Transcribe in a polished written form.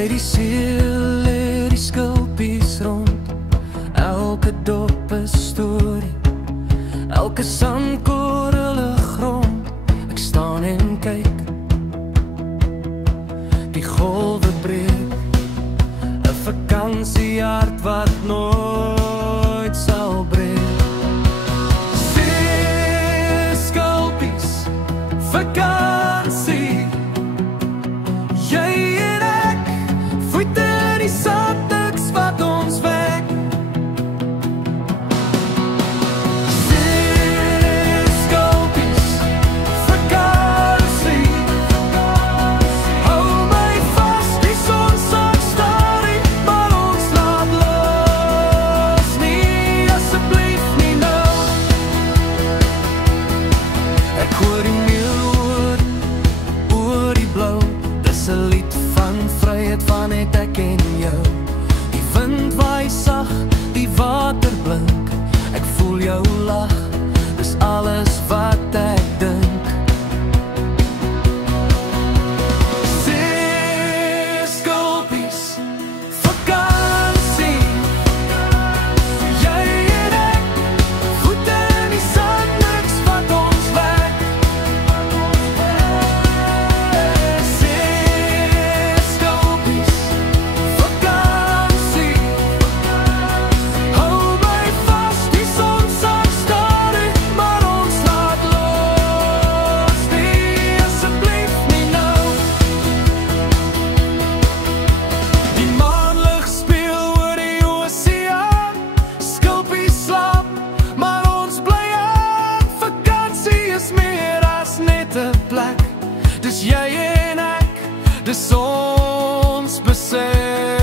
By die see lê die skulpies rond. Elke dop 'n storie, elke sandkorrel 'n grond. Ek staan en kyk, die golwe breek, 'n vakansiehart wat nooit sal breek. See skulpies, vakansie, jy en ek, voete in die sand, niks wat ons wek. See skulpies, vakansie, hou my vas, die son sak stadig, maar ons laat los nie, asseblief nie nou. Ek hoor die meelwoord oor die blou, dis 'n lied van vryheid van net ek en jou. Die wind waai sag, die water blink, ek voel jou lag, dis alles wat ek dink. See skulpies, vakansie, jy en ek, voete in die sand, niks wat ons wek. See skulpies, vakansie, hou my vas, die son sak stadig, maar ons laat los nie, asseblief nie nou. Die maanlig speel oor die oseaan, skulpies slaap, maar ons bly aan. Vakansie is meer as net 'n plek, dis jy en ek, dis ons besef.